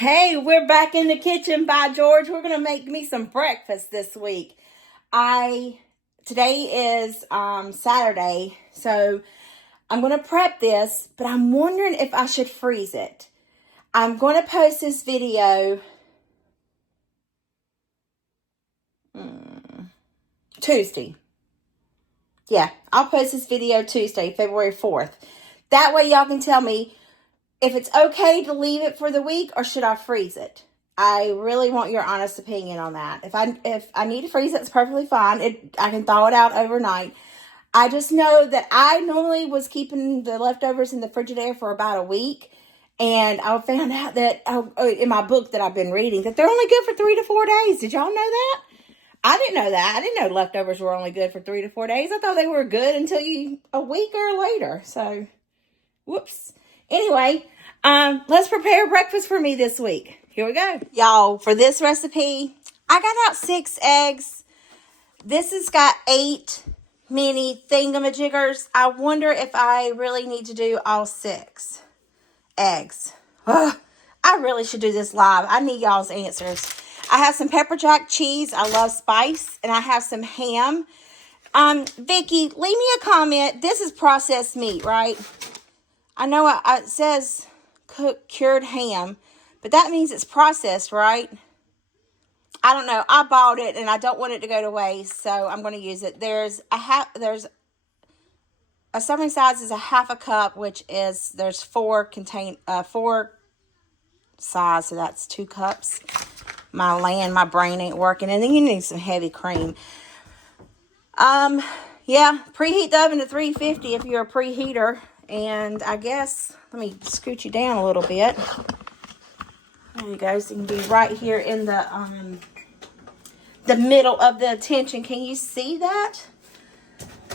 Hey, we're back in the kitchen by George. We're going to make me some breakfast this week. Today is Saturday, so I'm going to prep this, but I'm wondering if I should freeze it. I'm going to post this video Tuesday. Yeah, I'll post this video Tuesday, February 4th. That way y'all can tell me if it's okay to leave it for the week or should I freeze it. I really want your honest opinion on that. If I need to freeze it, it's perfectly fine. I can thaw it out overnight. I just know that I normally was keeping the leftovers in the Frigidaire for about a week. And I found out that in my book that I've been reading that they're only good for 3 to 4 days. Did y'all know that? I didn't know that. I didn't know leftovers were only good for 3 to 4 days. I thought they were good until a week or later. So, whoops. Anyway, let's prepare breakfast for me this week. Here we go. Y'all, for this recipe, I got out 6 eggs. This has got 8 mini thingamajiggers. I wonder if I really need to do all 6 eggs. Ugh, I really should do this live. I need y'all's answers. I have some pepper jack cheese. I love spice. And I have some ham. Vicki, leave me a comment. This is processed meat, right? I know it says cured ham, but that means it's processed, right? I don't know. I bought it and I don't want it to go to waste, so I'm going to use it. There's a serving size is a half a cup, which is there's 4 size, so that's 2 cups. My brain ain't working, and then you need some heavy cream. Yeah, preheat the oven to 350 if you're a preheater. And I guess, let me scoot you down a little bit. There you go. So you can be right here in the middle of the attention. Can you see that?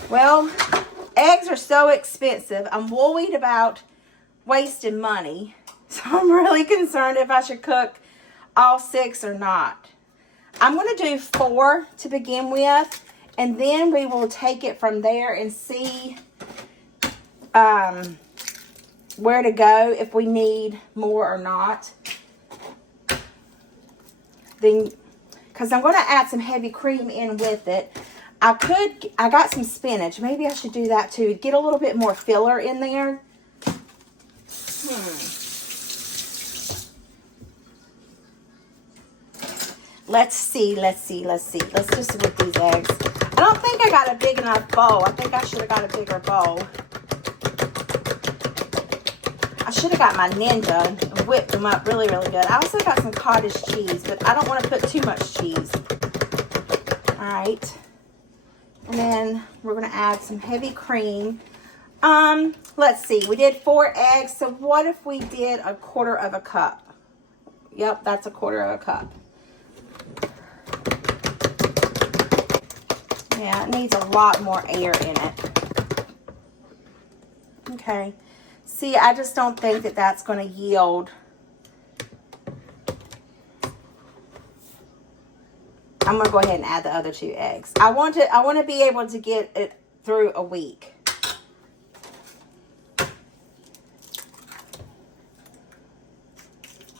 Well, eggs are so expensive. I'm worried about wasting money. So I'm really concerned if I should cook all 6 or not. I'm going to do 4 to begin with. And then we will take it from there and see where to go if we need more or not. Then, because I'm going to add some heavy cream in with it. I got some spinach. Maybe I should do that too. Get a little bit more filler in there. Let's see. Let's just whip these eggs. I don't think I got a big enough bowl. I think I should have got a bigger bowl. I should have got my Ninja and whipped them up really, really good. I also got some cottage cheese, but I don't want to put too much cheese. All right. And then we're going to add some heavy cream. Let's see. We did 4 eggs. So what if we did 1/4 cup? Yep, that's 1/4 cup. Yeah, it needs a lot more air in it. Okay. See, I just don't think that that's going to yield. I'm going to go ahead and add the other 2 eggs. I want to be able to get it through a week.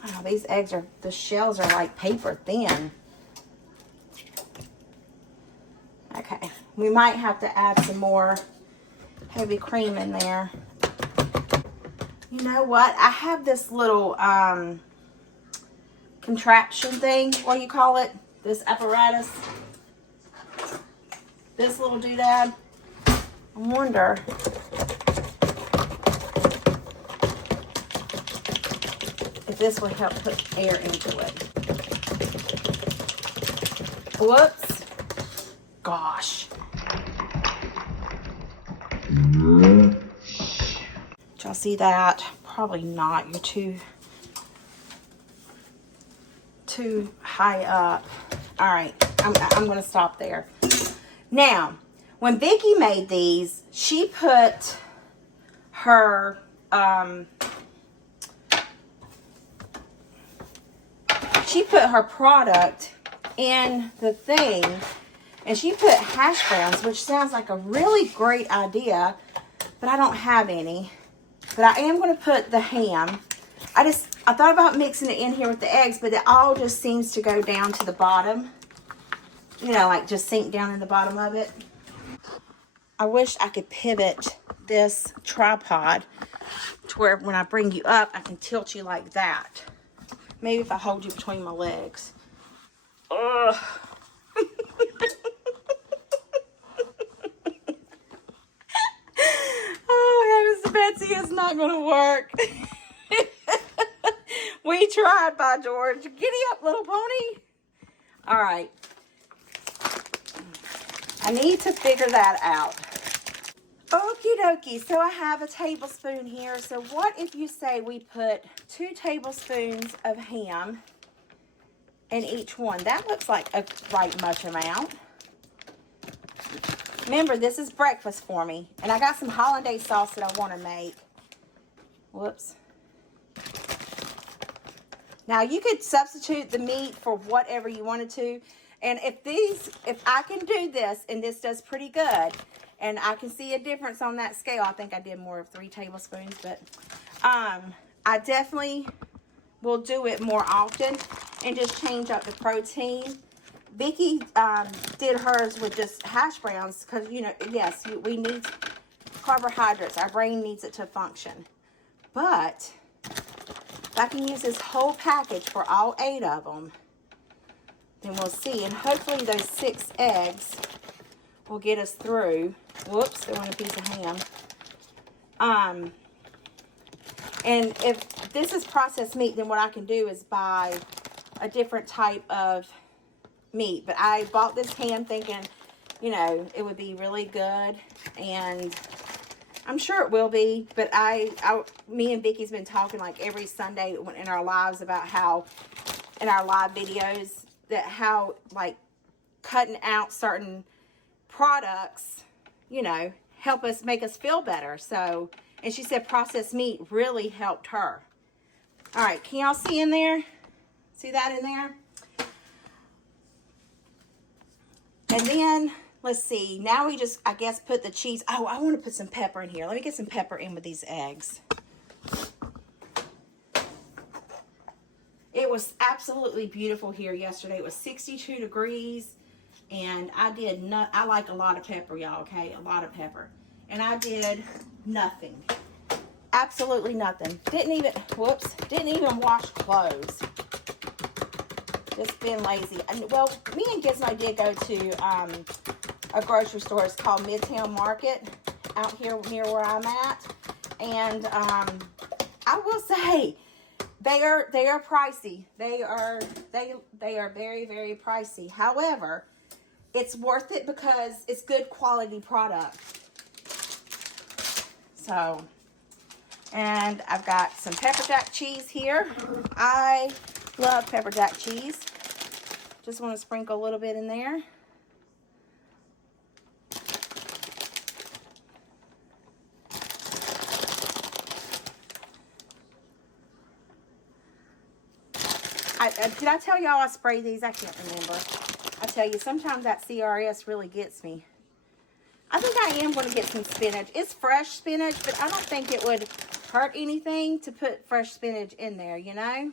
Wow, these eggs the shells are like paper thin. Okay, we might have to add some more heavy cream in there. You know what? I have this little contraption thing. What do you call it? This apparatus. This little doodad. I wonder if this would help put air into it. Whoops. Gosh. Did y'all see that? Probably not. You're too high up. All right. I'm going to stop there. Now, when Vicki made these, she put her product in the thing. And she put hash browns, which sounds like a really great idea, but I don't have any. But I am going to put the ham. I just I thought about mixing it in here with the eggs, but it all just seems to go down to the bottom. You know, like just sink down in the bottom of it. I wish I could pivot this tripod to where when I bring you up, I can tilt you like that. Maybe if I hold you between my legs. Ugh. Oh, heavens, Betsy, it's not going to work. We tried, by George. Giddy up, little pony. All right. I need to figure that out. Okie dokie. So I have a tablespoon here. So what if you say we put 2 tablespoons of ham in each one? That looks like a right much amount. Remember, this is breakfast for me. And I got some hollandaise sauce that I want to make. Whoops. Now, you could substitute the meat for whatever you wanted to. And if I can do this, and this does pretty good, and I can see a difference on that scale. I think I did more of 3 tablespoons, but I definitely will do it more often and just change up the protein. Vicki did hers with just hash browns because, you know, yes, we need carbohydrates. Our brain needs it to function. But if I can use this whole package for all 8 of them, then we'll see. And hopefully those 6 eggs will get us through. Whoops, there went a piece of ham. And if this is processed meat, then what I can do is buy a different type of meat. But I bought this ham thinking, you know, it would be really good, and I'm sure it will be. But me and Vicky's been talking like every Sunday in our lives about how, in our live videos, that how like cutting out certain products, you know, help us, make us feel better. So, and she said processed meat really helped her. All right, can y'all see in there? See that in there? And then, let's see, now we just, I guess, put the cheese. Oh, I want to put some pepper in here. Let me get some pepper in with these eggs. It was absolutely beautiful here yesterday. It was 62 degrees, and I like a lot of pepper, y'all, okay? A lot of pepper. And I did nothing. Absolutely nothing. Didn't even wash clothes. Just being lazy. Well, me and Gizmo did go to a grocery store. It's called Midtown Market out here near where I'm at. And I will say they are pricey. They are very, very pricey. However, it's worth it because it's good quality product. So, and I've got some pepper jack cheese here. I love pepper jack cheese. Just want to sprinkle a little bit in there. Did I tell y'all I spray these? I can't remember. I tell you, sometimes that CRS really gets me. I think I am going to get some spinach. It's fresh spinach, but I don't think it would hurt anything to put fresh spinach in there, you know?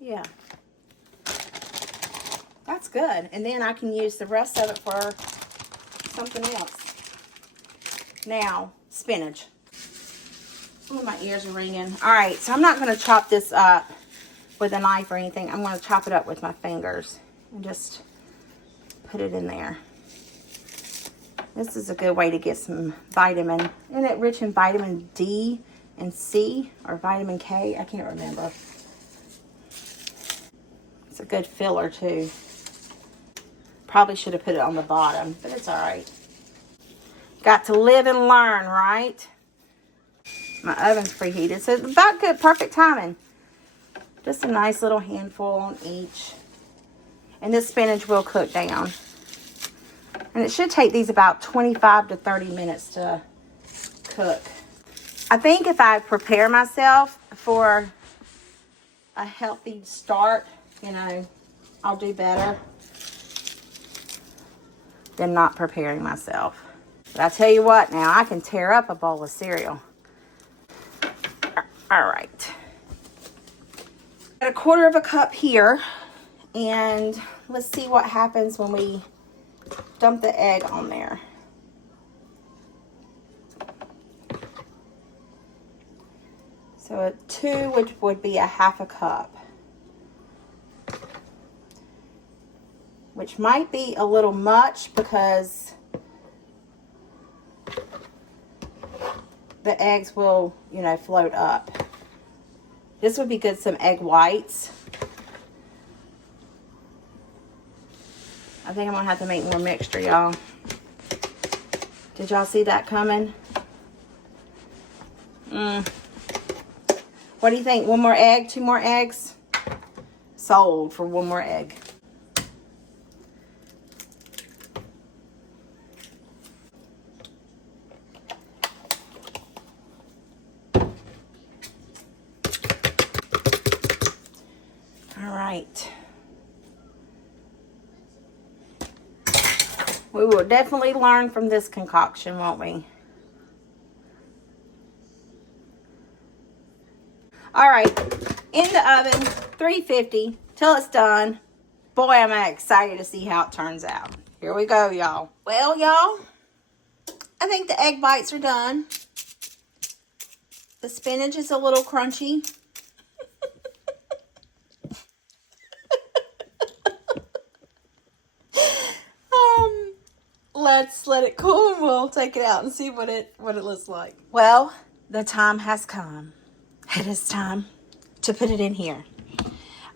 Yeah. That's good. And then I can use the rest of it for something else. Now, spinach. Oh, my ears are ringing. All right, so I'm not going to chop this up with a knife or anything. I'm going to chop it up with my fingers and just put it in there. This is a good way to get some vitamin. Isn't it rich in vitamin D and C, or vitamin K? I can't remember. It's a good filler too. Probably should have put it on the bottom, but it's all right. Got to live and learn, right? My oven's preheated, so it's about good, perfect timing. Just a nice little handful on each. And this spinach will cook down. And it should take these about 25 to 30 minutes to cook. I think if I prepare myself for a healthy start, you know, I'll do better than not preparing myself. But I tell you what, now I can tear up a bowl of cereal. All right. Got a 1/4 cup here. And let's see what happens when we dump the egg on there. So a 2, which would be a 1/2 cup. Which might be a little much because the eggs will, you know, float up. This would be good, some egg whites. I think I'm gonna have to make more mixture, y'all. Did y'all see that coming? What do you think? 1 more egg? 2 more eggs? Sold for 1 more egg. All right. We will definitely learn from this concoction, won't we? All right, in the oven, 350 till it's done. Boy, am I excited to see how it turns out. Here we go, y'all. Well, y'all, I think the egg bites are done. The spinach is a little crunchy. Let's let it cool and we'll take it out and see what it looks like. Well, the time has come. It is time to put it in here.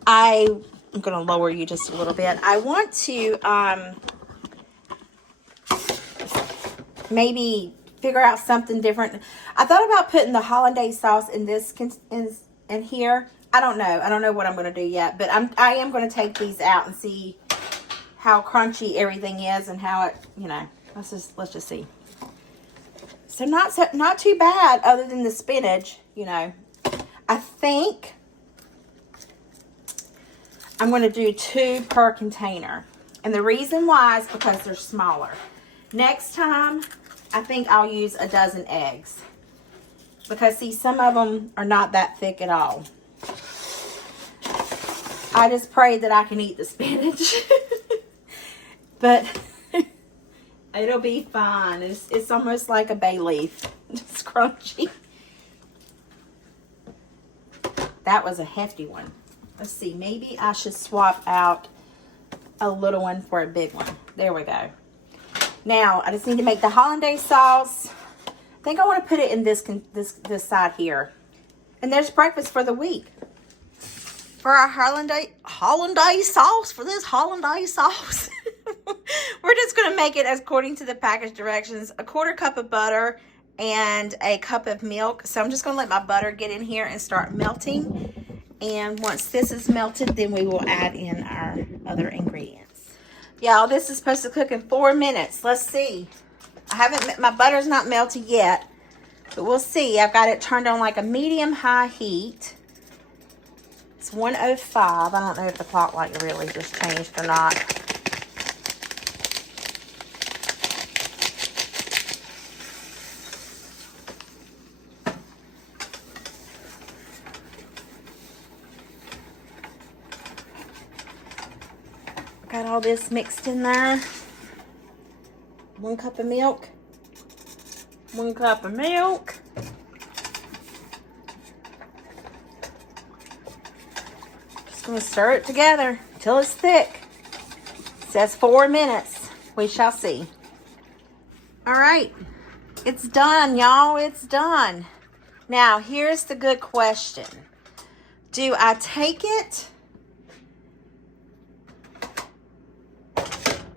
I'm going to lower you just a little bit. I want to maybe figure out something different. I thought about putting the hollandaise sauce in this in here. I don't know. I don't know what I'm going to do yet, but I am going to take these out and see how crunchy everything is and how it, you know, let's just see. So not too bad other than the spinach, you know. I think I'm going to do 2 per container. And the reason why is because they're smaller. Next time, I think I'll use a dozen eggs. Because, see, some of them are not that thick at all. I just pray that I can eat the spinach. But it'll be fine. It's almost like a bay leaf. It's crunchy. That was a hefty one. Let's see. Maybe I should swap out a little one for a big one. There we go. Now, I just need to make the hollandaise sauce. I think I want to put it in this side here. And there's breakfast for the week. For our hollandaise sauce, for this hollandaise sauce. We're just going to make it as according to the package directions. A 1/4 cup of butter and a cup of milk. So I'm just going to let my butter get in here and start melting. And once this is melted, then we will add in our other ingredients. Y'all, this is supposed to cook in 4 minutes. Let's see. My butter's not melted yet, but we'll see. I've got it turned on like a medium-high heat. It's 1:05. I don't know if the clock light really just changed or not. Got all this mixed in there. 1 cup of milk. 1 cup of milk. Just going to stir it together till it's thick. It says 4 minutes. We shall see. All right. It's done, y'all. It's done. Now, here's the good question. Do I take it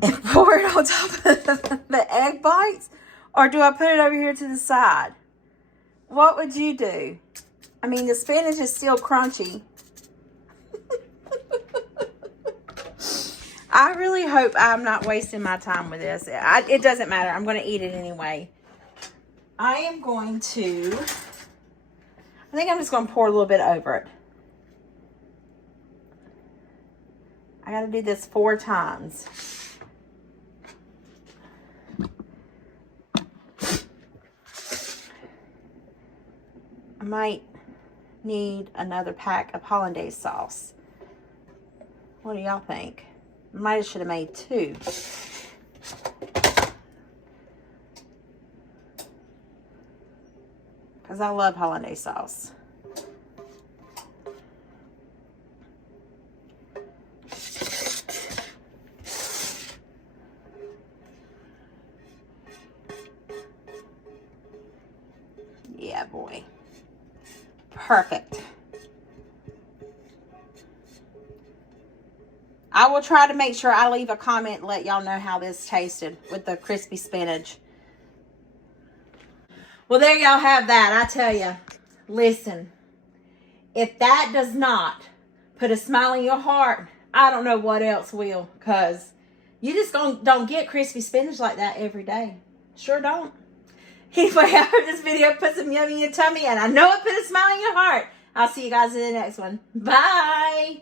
and pour it on top of the egg bites? Or do I put it over here to the side? What would you do? I mean, the spinach is still crunchy. I really hope I'm not wasting my time with this. It doesn't matter. I'm going to eat it anyway. I am going to... I think I'm just going to pour a little bit over it. I got to do this 4 times. I might need another pack of hollandaise sauce. What do y'all think? Might should have made 2. Because I love hollandaise sauce. Yeah, boy. Perfect. I will try to make sure I leave a comment and let y'all know how this tasted with the crispy spinach. Well, there y'all have that. I tell you, listen, if that does not put a smile in your heart, I don't know what else will, because you just don't get crispy spinach like that every day. Sure don't. Anyway, I hope this video put some yummy in your tummy, and I know it put a smile in your heart. I'll see you guys in the next one. Bye.